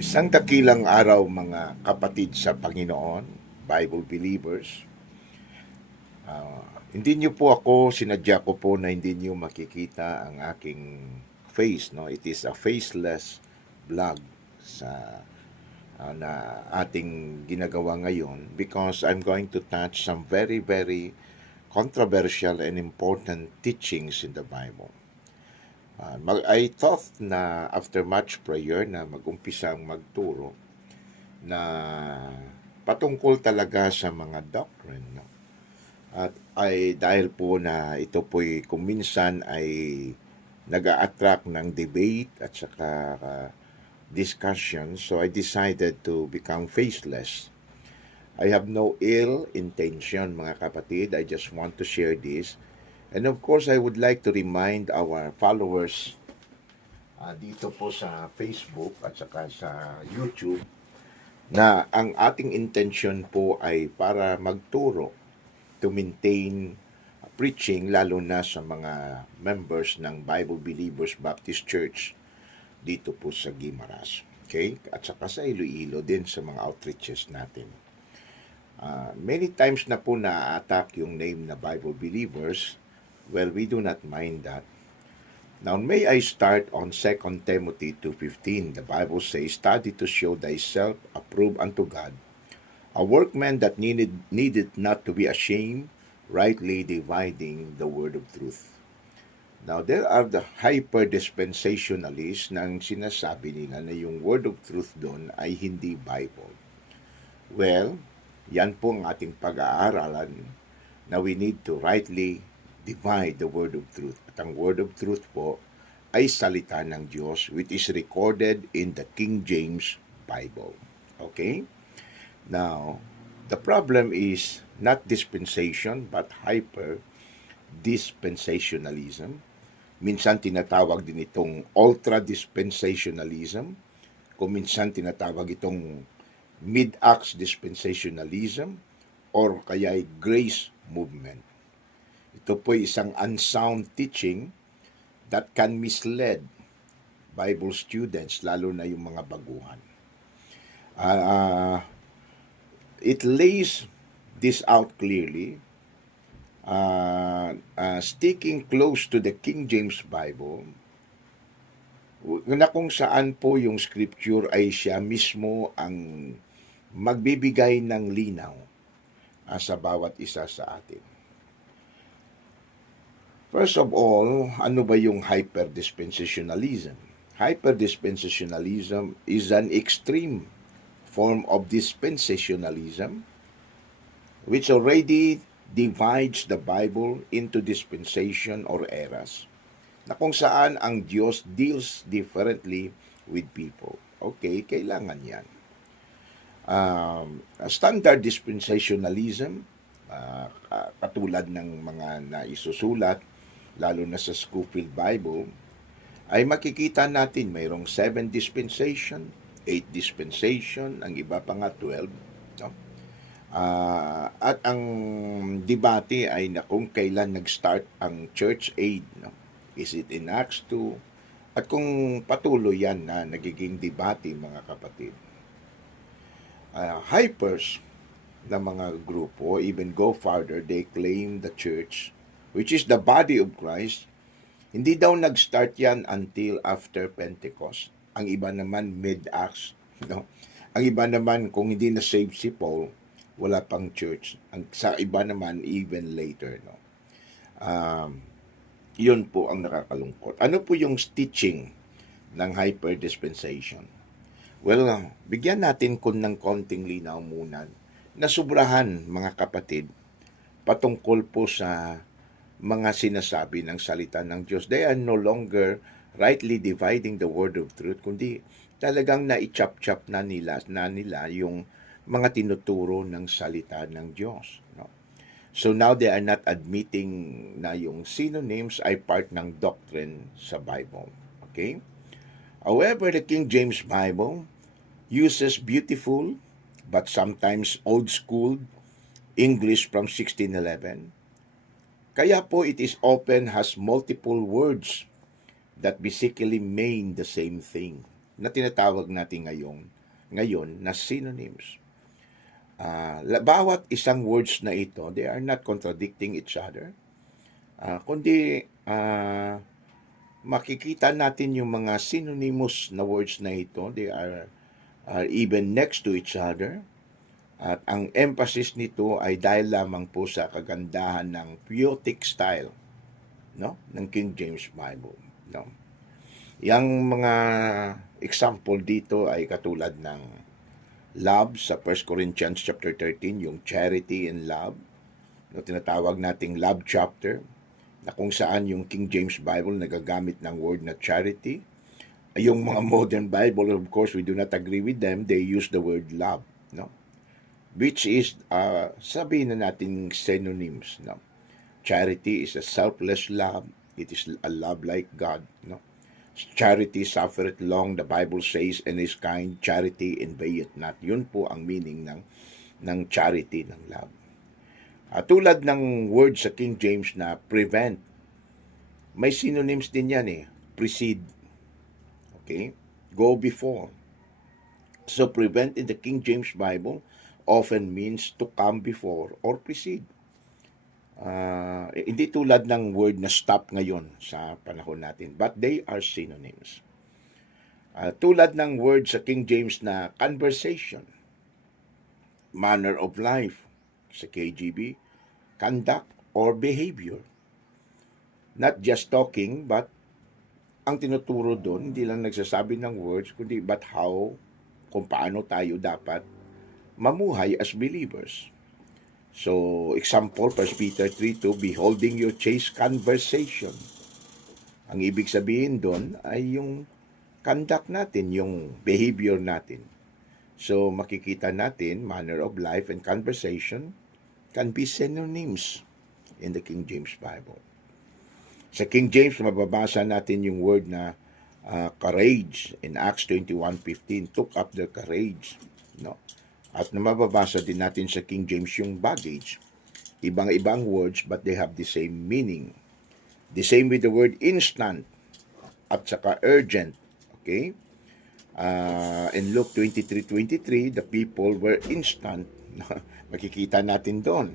Isang dakilang araw mga kapatid sa Panginoon, Bible believers. Hindi niyo po ako, sinadya ko po na hindi niyo makikita ang aking face. No? It is a faceless vlog sa na ating ginagawa ngayon because I'm going to touch some very, very controversial and important teachings in the Bible. I thought na after much prayer na mag-umpisang magturo na patungkol talaga sa mga doctrine. No? At ay dahil po na ito po'y kung minsan ay nag-a-attract ng debate at saka discussion, so I decided to become faceless. I have no ill intention, mga kapatid. I just want to share this. And of course, I would like to remind our followers dito po sa Facebook at saka sa YouTube na ang ating intention po ay para magturo to maintain preaching lalo na sa mga members ng Bible Believers Baptist Church dito po sa Guimaras. Okay? At saka sa Iloilo din sa mga outreaches natin. Many times na po na-attack yung name na Bible Believers. Well, we do not mind that. Now, may I start on 2 Timothy 2:15. The Bible says, "Study to show thyself approved unto God, a workman that needed not to be ashamed, rightly dividing the word of truth." Now, there are the hyper-dispensationalists na sinasabi nila na yung word of truth doon ay hindi Bible. Well, yan po ang ating pag-aaralan na we need to rightly divide the word of truth. At ang word of truth po ay salita ng Diyos which is recorded in the King James Bible. Okay? Now, the problem is not dispensation but hyper-dispensationalism. Minsan tinatawag din itong ultra-dispensationalism. Kung minsan tinatawag itong mid-acts dispensationalism or kaya ay grace movement. Ito po ay isang unsound teaching that can mislead Bible students, lalo na yung mga baguhan. It lays this out clearly, sticking close to the King James Bible, na kung saan po yung scripture ay siya mismo ang magbibigay ng linaw sa bawat isa sa atin. First of all, ano ba yung hyper-dispensationalism? Hyper-dispensationalism is an extreme form of dispensationalism which already divides the Bible into dispensation or eras, na kung saan ang Diyos deals differently with people. Okay, kailangan yan. Standard dispensationalism, katulad ng mga naisusulat, lalo na sa Scofield Bible, ay makikita natin mayroong 7 dispensation, 8 dispensation, ang iba pa nga 12. No? At ang debate ay na kung kailan nag-start ang church age. No? Is it in Acts 2? At kung patuloy yan na nagiging debate, mga kapatid. Hypers na mga grupo even go farther. They claim the church, which is the body of Christ, hindi daw nag-start yan until after Pentecost. Ang iba naman mid-Acts. No? Ang iba naman kung hindi na-save si Paul, wala pang church. Sa iba naman even later. No? Yun po ang nakakalungkot. Ano po yung teaching ng hyper-dispensation? Well, bigyan natin ng konting linaw muna. Nasubrahan, mga kapatid, patungkol po sa mga sinasabi ng salita ng Diyos. They are no longer rightly dividing the word of truth, kundi talagang na-chop-chop na nila yung mga tinuturo ng salita ng Diyos. No? So now they are not admitting na yung synonyms ay part ng doctrine sa Bible. Okay? However, the King James Bible uses beautiful but sometimes old-school English from 1611. Kaya po it is often has multiple words that basically mean the same thing. na tinatawag natin ngayon na synonyms. Bawat isang words na ito, they are not contradicting each other. Kundi makikita natin yung mga synonymous na words na ito, they are even next to each other. At ang emphasis nito ay dahil lamang po sa kagandahan ng poetic style, no, ng King James Bible, no. Yang mga example dito ay katulad ng love sa 1 Corinthians chapter 13, yung charity and love, no, tinatawag nating love chapter, na kung saan yung King James Bible nagagamit ng word na charity. Yung mga modern Bible, of course, we do not agree with them. They use the word love, no? Which is, sabihin na natin synonyms, no? Charity is a selfless love. It is a love like God, no? Charity suffereth long, the Bible says, and is kind. Charity envieth not. Yun po ang meaning ng charity, ng love. Tulad ng word sa King James na prevent, may synonyms din yan precede. Okay? Go before. So prevent in the King James Bible often means to come before or precede. Hindi tulad ng word na stop ngayon sa panahon natin, but they are synonyms. Tulad ng word sa King James na conversation, manner of life, sa KJV, conduct or behavior. Not just talking, but ang tinuturo doon, hindi lang nagsasabi ng words, kundi but how, kung paano tayo dapat mamuhay as believers. So, example, 1 Peter 3:2, beholding your chaste conversation. Ang ibig sabihin doon ay yung conduct natin, yung behavior natin. So, makikita natin, manner of life and conversation can be synonyms in the King James Bible. Sa King James, mababasa natin yung word na courage in Acts 21:15, took up their courage, no? At mababasa din natin sa King James yung baggage. Ibang-ibang words but they have the same meaning. The same with the word instant at saka urgent. Okay? In Luke 23:23, the people were instant. Makikita natin doon.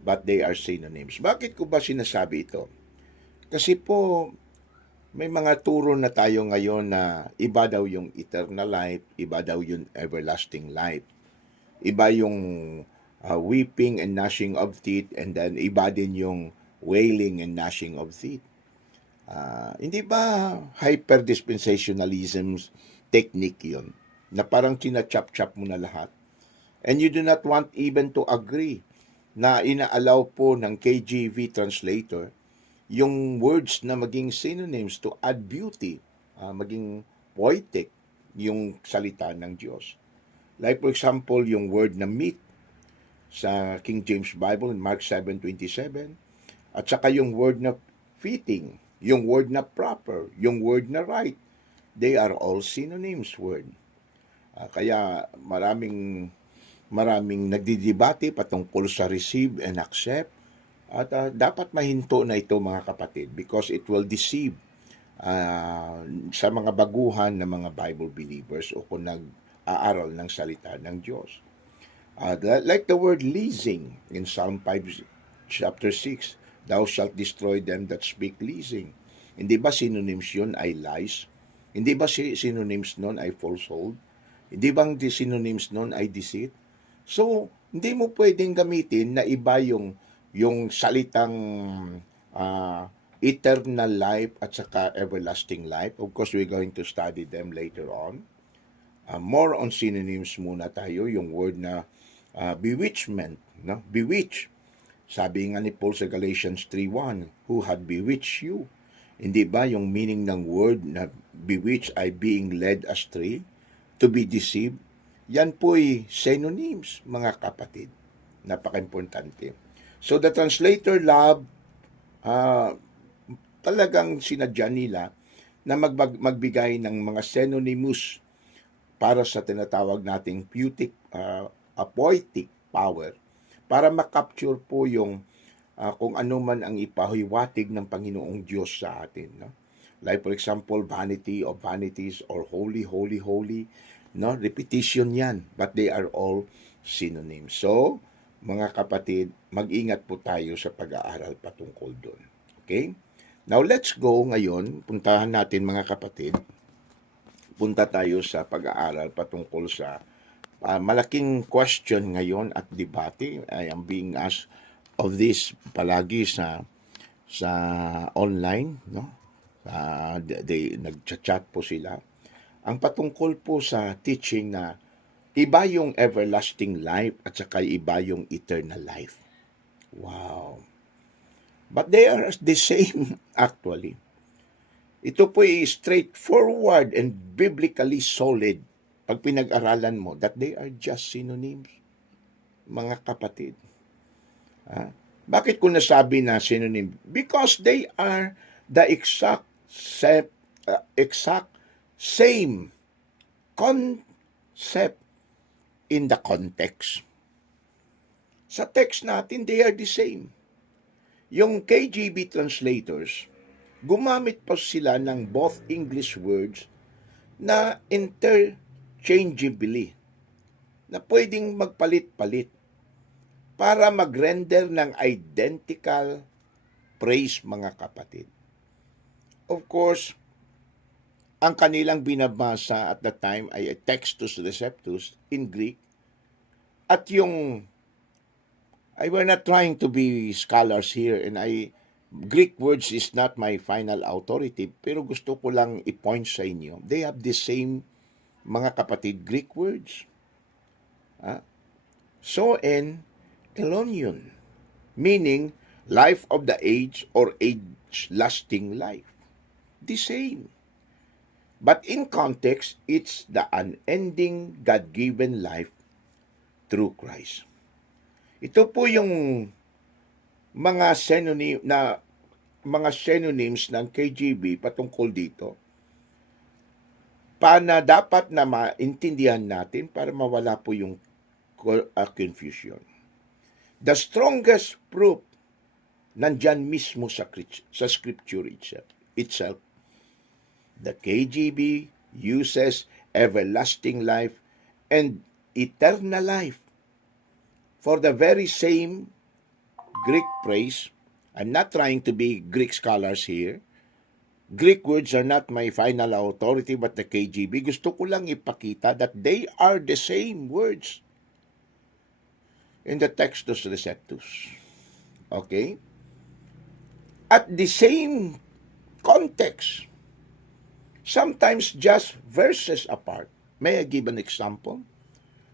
But they are synonyms. Bakit ko ba sinasabi ito? Kasi po, may mga turo na tayo ngayon na iba daw yung eternal life, iba daw yung everlasting life. Iba yung weeping and gnashing of teeth, and then iba din yung wailing and gnashing of teeth. Hindi ba hyper-dispensationalism technique yun? Na parang tina-chop-chop mo na lahat. And you do not want even to agree na inaalaw po ng KJV translator yung words na maging synonyms to add beauty, maging poetic yung salita ng Diyos. Like for example, yung word na meet sa King James Bible in Mark 7:27, at saka yung word na fitting, yung word na proper, yung word na right, they are all synonyms word. Kaya maraming nagdidebate patungkol sa receive and accept, at dapat mahinto na ito mga kapatid, because it will deceive sa mga baguhan na mga Bible believers o kung nag-aaral ng salita ng Diyos. Like the word leasing in Psalm 5 chapter 6, thou shalt destroy them that speak leasing. Hindi ba synonyms yun ay lies? Hindi ba synonyms nun ay falsehood? Hindi bang synonyms nun ay deceit? So, hindi mo pwedeng gamitin na iba yung salitang eternal life at saka everlasting life. Of course, we're going to study them later on. More on synonyms muna tayo, yung word na bewitchment, no? Bewitch. Sabi nga ni Paul sa Galatians 3:1, who had bewitched you? Hindi ba yung meaning ng word na bewitch ay being led astray, to be deceived? Yan po'y synonyms, mga kapatid. Napaka-importante. So the translator love, talagang sinadya nila na magbigay ng mga synonymous para sa tinatawag nating poetic power, para makapture po yung kung ano man ang ipahiwatig ng Panginoong Diyos sa atin, no? Like for example, vanity of vanities or holy, holy, holy. No, repetition yan, but they are all synonyms. So, mga kapatid, mag-ingat po tayo sa pag-aaral patungkol doon. Okay? Now, let's go ngayon. Puntahan natin mga kapatid. Punta tayo sa pag-aaral patungkol sa malaking question ngayon at debate. I am being asked of this palagi sa online, no? Nagchat-chat po sila. Ang patungkol po sa teaching na iba yung everlasting life at saka iba yung eternal life. Wow. But they are the same actually. Ito po ay straightforward and biblically solid pag pinag-aralan mo that they are just synonyms, mga kapatid. Bakit ko nasabi na synonym? Because they are the exact same concept in the context. Sa text natin, they are the same. Yung KJV translators, gumamit pa sila ng both English words na interchangeably, na pwedeng magpalit-palit para mag-render ng identical praise, mga kapatid. Of course, ang kanilang binabasa at that time ay Textus Receptus in Greek. At yung, we're not trying to be scholars here, and Greek words is not my final authority, pero gusto ko lang i-point sa inyo. They have the same, mga kapatid, Greek words. Zoen, Elonion, meaning life of the age or age-lasting life. The same. But in context, it's the unending God-given life through Christ. Ito po yung mga synonyms ng KJV patungkol dito. Dapat na maintindihan natin para mawala po yung confusion. The strongest proof nandyan mismo sa scripture itself. The KJV uses everlasting life and eternal life for the very same Greek phrase. I'm not trying to be Greek scholars here. Greek words are not my final authority, but the KJV, gusto ko lang ipakita that they are the same words in the Textus Receptus. Okay? At the same context. Sometimes just verses apart. May I give an example?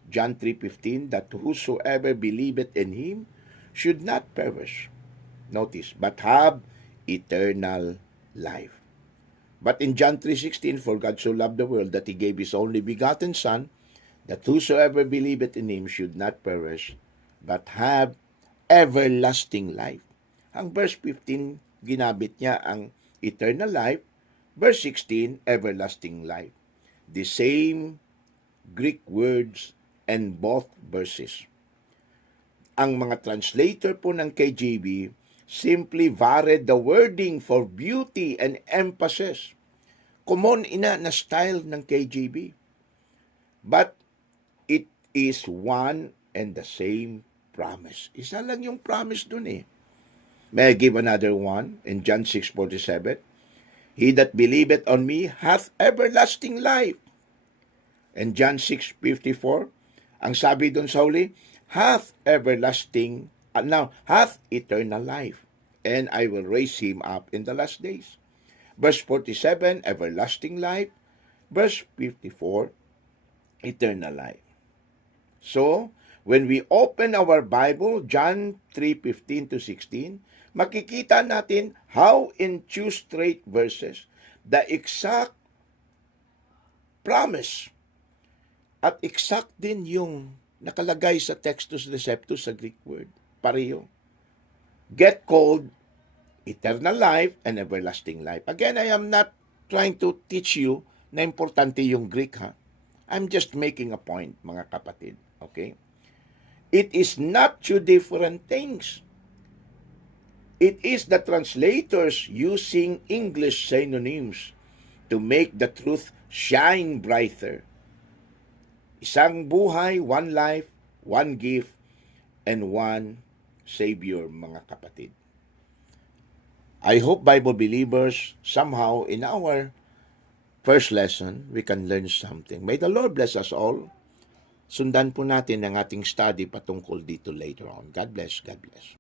John 3:15, that whosoever believeth in him should not perish. Notice, but have eternal life. But in John 3:16, for God so loved the world that he gave his only begotten Son, that whosoever believeth in him should not perish, but have everlasting life. Ang verse 15, ginabit niya ang eternal life. Verse 16, everlasting life. The same Greek words and both verses. Ang mga translator po ng KJV simply varied the wording for beauty and emphasis. Common ina na style ng KJV. But it is one and the same promise. Isa lang yung promise dun eh. May I give another one in John 6:47? He that believeth on me hath everlasting life. And John 6:54, ang sabi doon sa huli, hath eternal life, and I will raise him up in the last days. Verse 47, everlasting life. Verse 54, eternal life. So, when we open our Bible, John 3:15-16, makikita natin how in two straight verses, the exact promise at exact din yung nakalagay sa Textus Receptus sa Greek word. Pareho. Get called eternal life and everlasting life. Again, I am not trying to teach you na importante yung Greek, ha? I'm just making a point, mga kapatid. Okay? It is not two different things. It is the translators using English synonyms to make the truth shine brighter. Isang buhay, one life, one gift, and one Savior, mga kapatid. I hope, Bible believers, somehow in our first lesson, we can learn something. May the Lord bless us all. Sundan po natin ang ating study patungkol dito later on. God bless, God bless.